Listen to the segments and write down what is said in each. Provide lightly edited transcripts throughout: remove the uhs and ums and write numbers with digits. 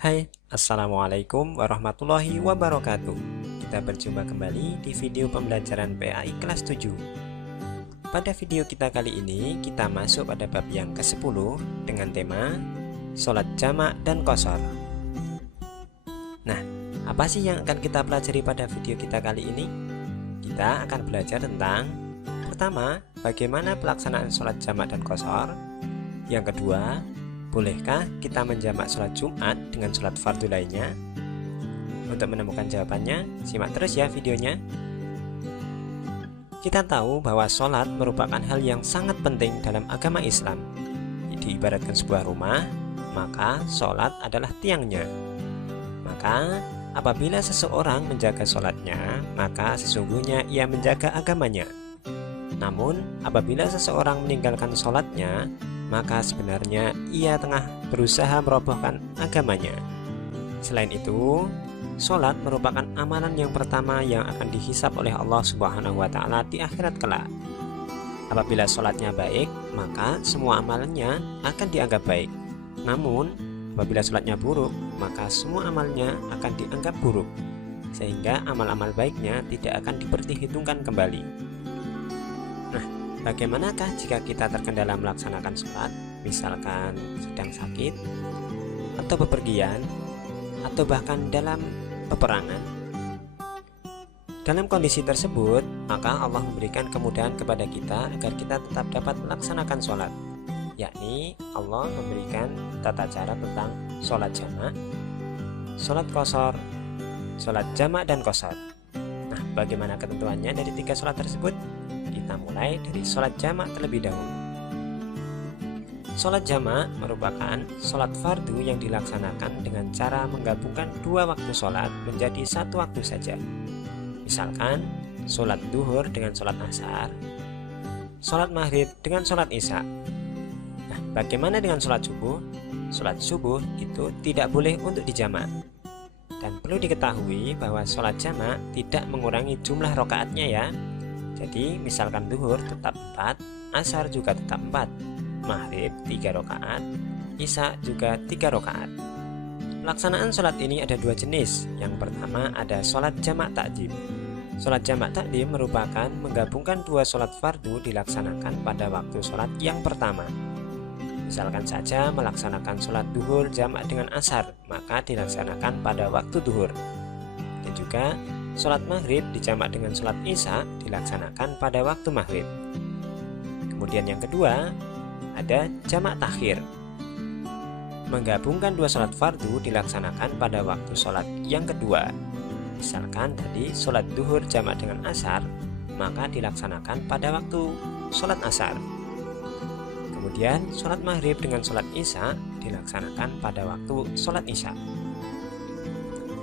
Hai, Assalamualaikum warahmatullahi wabarakatuh. Kita berjumpa kembali di video pembelajaran PAI kelas 7. Pada video kita kali ini, kita masuk pada bab yang ke-10 dengan tema Sholat Jamak dan Qashar. Nah, apa sih yang akan kita pelajari pada video kita kali ini? Kita akan belajar tentang pertama, bagaimana pelaksanaan sholat jamak dan qashar. Yang kedua, bolehkah kita menjamak sholat Jumat dengan sholat fardu lainnya? Untuk menemukan jawabannya, simak terus ya videonya. Kita tahu bahwa sholat merupakan hal yang sangat penting dalam agama Islam. Diibaratkan sebuah rumah, maka sholat adalah tiangnya. Maka, apabila seseorang menjaga sholatnya, maka sesungguhnya ia menjaga agamanya. Namun, apabila seseorang meninggalkan sholatnya, maka sebenarnya ia tengah berusaha merobohkan agamanya. Selain itu, sholat merupakan amalan yang pertama yang akan dihisab oleh Allah Subhanahu wa Ta'ala di akhirat kelak. Apabila sholatnya baik, maka semua amalannya akan dianggap baik. Namun, apabila sholatnya buruk, maka semua amalnya akan dianggap buruk, sehingga amal-amal baiknya tidak akan diperhitungkan kembali. Bagaimanakah jika kita terkendala melaksanakan sholat, misalkan sedang sakit, atau bepergian, atau bahkan dalam peperangan? Dalam kondisi tersebut, maka Allah memberikan kemudahan kepada kita agar kita tetap dapat melaksanakan sholat, yakni Allah memberikan tata cara tentang sholat jamak, sholat qashar, sholat jamak dan qashar. Nah, bagaimana ketentuannya dari tiga sholat tersebut? Kita mulai dari sholat jamak terlebih dahulu. Sholat jamak merupakan sholat fardu yang dilaksanakan dengan cara menggabungkan dua waktu sholat menjadi satu waktu saja. Misalkan, sholat duhur dengan sholat asar, sholat maghrib dengan sholat isya. Nah, bagaimana dengan sholat subuh? Sholat subuh itu tidak boleh untuk dijamak. Dan perlu diketahui bahwa sholat jamak tidak mengurangi jumlah rokaatnya ya. Jadi misalkan duhur tetap 4, asar juga tetap 4, maghrib 3 rakaat, isya juga 3 rakaat. Pelaksanaan sholat ini ada dua jenis. Yang pertama ada sholat jamak takdim. Sholat jamak takdim merupakan menggabungkan dua sholat fardu dilaksanakan pada waktu sholat yang pertama. Misalkan saja melaksanakan sholat duhur jamak dengan asar, maka dilaksanakan pada waktu duhur. Dan juga sholat maghrib dijamak dengan sholat isya dilaksanakan pada waktu maghrib. Kemudian yang kedua ada jamak takhir. Menggabungkan dua sholat fardu dilaksanakan pada waktu sholat yang kedua. Misalkan tadi sholat duhur jamak dengan asar, maka dilaksanakan pada waktu sholat asar. Kemudian sholat maghrib dengan sholat isya dilaksanakan pada waktu sholat isya.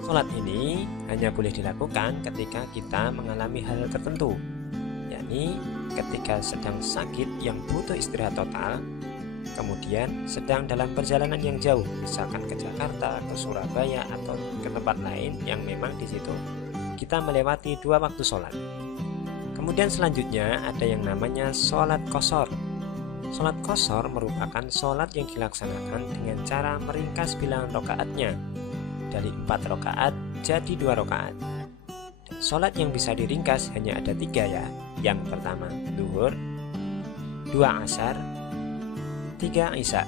Sholat ini hanya boleh dilakukan ketika kita mengalami hal tertentu, yakni ketika sedang sakit yang butuh istirahat total, kemudian sedang dalam perjalanan yang jauh, misalkan ke Jakarta, ke Surabaya, atau ke tempat lain yang memang di situ kita melewati dua waktu sholat. Kemudian selanjutnya ada yang namanya sholat qashar. Sholat qashar merupakan sholat yang dilaksanakan dengan cara meringkas bilangan rakaatnya dari 4 rakaat jadi 2 rakaat. Dan sholat yang bisa diringkas hanya ada 3 ya. Yang pertama duhur, 2 asar, 3 isya.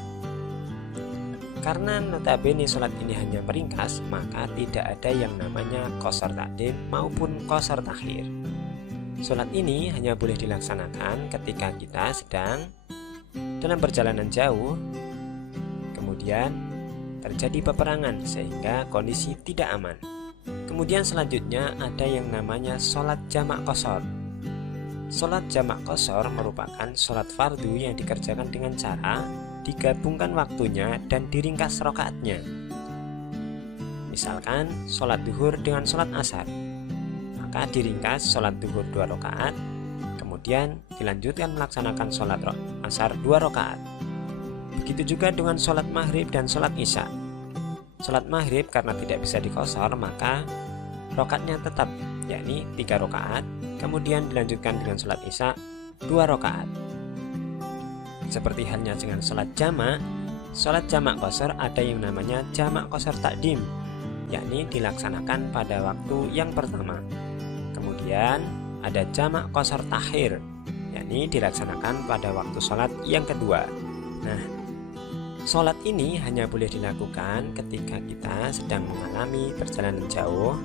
Karena notabene sholat ini hanya meringkas, maka tidak ada yang namanya qashar takdim maupun qashar takhir. Sholat ini hanya boleh dilaksanakan ketika kita sedang dalam perjalanan jauh, kemudian terjadi peperangan sehingga kondisi tidak aman. Kemudian selanjutnya ada yang namanya sholat jamak qashar. Sholat jamak qashar merupakan sholat fardu yang dikerjakan dengan cara digabungkan waktunya dan diringkas rakaatnya. Misalkan sholat duhur dengan sholat asar, maka diringkas sholat duhur 2 rakaat, kemudian dilanjutkan melaksanakan sholat asar 2 rakaat. Begitu juga dengan sholat maghrib dan sholat isya. Sholat maghrib karena tidak bisa diqashar, maka rakaatnya tetap, yakni 3 rakaat, kemudian dilanjutkan dengan sholat isya 2 rakaat. Seperti halnya dengan sholat jamak, Sholat jamak qashar ada yang namanya jamak qashar takdim, yakni dilaksanakan pada waktu yang pertama. Kemudian ada jamak qashar takhir, yakni dilaksanakan pada waktu sholat yang kedua. Nah, sholat ini hanya boleh dilakukan ketika kita sedang mengalami perjalanan jauh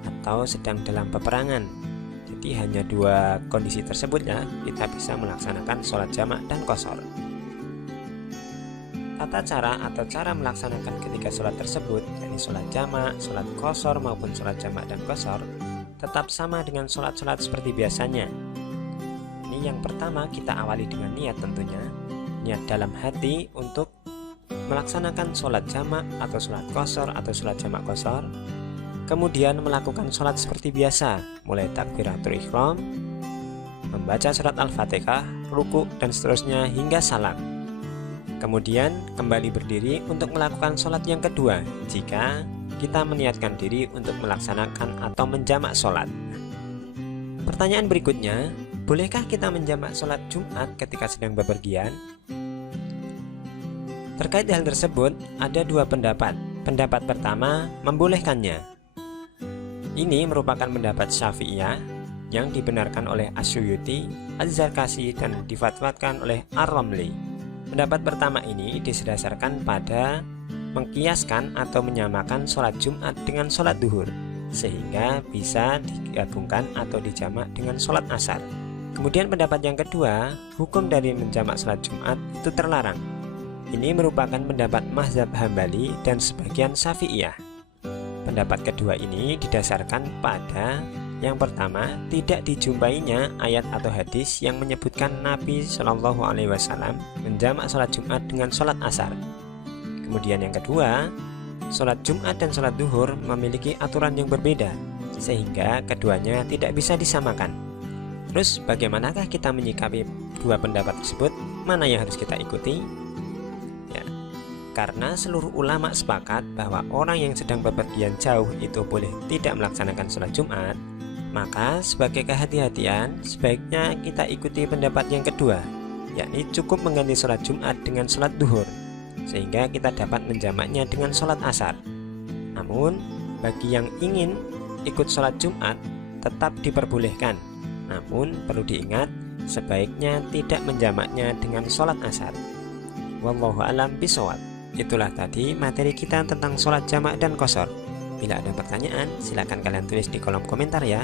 atau sedang dalam peperangan. Jadi hanya dua kondisi tersebut ya kita bisa melaksanakan sholat jamak dan qashar. Tata cara atau cara melaksanakan ketika sholat tersebut, yakni sholat jamak, sholat qashar maupun sholat jamak dan qashar, tetap sama dengan sholat-sholat seperti biasanya. Ini yang pertama kita awali dengan niat tentunya, niat dalam hati untuk melaksanakan sholat jamak atau sholat qashar atau sholat jamak qashar. Kemudian melakukan sholat seperti biasa, mulai takbiratul ihram, membaca surat Al-Fatihah, ruku dan seterusnya hingga salam. Kemudian kembali berdiri untuk melakukan sholat yang kedua jika kita meniatkan diri untuk melaksanakan atau menjamak sholat. Pertanyaan berikutnya, bolehkah kita menjamak sholat Jumat ketika sedang bepergian? Terkait hal tersebut, ada dua pendapat. Pendapat pertama, membolehkannya. Ini merupakan pendapat Syafi'iyah yang dibenarkan oleh Asyuyuti, Az-Zarkashi, dan difatwakan oleh Ar-Ramli. Pendapat pertama ini didasarkan pada mengkiaskan atau menyamakan sholat Jumat dengan sholat duhur, sehingga bisa digabungkan atau dijamak dengan sholat asar. Kemudian pendapat yang kedua, hukum dari menjamak sholat Jumat itu terlarang. Ini merupakan pendapat mazhab Hambali dan sebagian Syafi'iyah. Pendapat kedua ini didasarkan pada yang pertama, tidak dijumpainya ayat atau hadis yang menyebutkan Nabi Shallallahu Alaihi Wasallam menjamak sholat Jumat dengan sholat asar. Kemudian yang kedua, sholat Jumat dan sholat duhur memiliki aturan yang berbeda, sehingga keduanya tidak bisa disamakan. Terus bagaimanakah kita menyikapi dua pendapat tersebut? Mana yang harus kita ikuti? Karena seluruh ulama sepakat bahwa orang yang sedang bepergian jauh itu boleh tidak melaksanakan sholat Jumat, maka sebagai kehati-hatian sebaiknya kita ikuti pendapat yang kedua, yakni cukup mengganti sholat Jumat dengan sholat duhur, sehingga kita dapat menjamaknya dengan sholat asar. Namun bagi yang ingin ikut sholat Jumat tetap diperbolehkan, namun perlu diingat sebaiknya tidak menjamaknya dengan sholat asar. Wallahu a'lam bishawab. Itulah tadi materi kita tentang sholat jamak dan qashar. Bila ada pertanyaan, silakan kalian tulis di kolom komentar ya.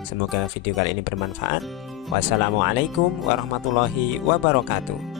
Semoga video kali ini bermanfaat. Wassalamualaikum warahmatullahi wabarakatuh.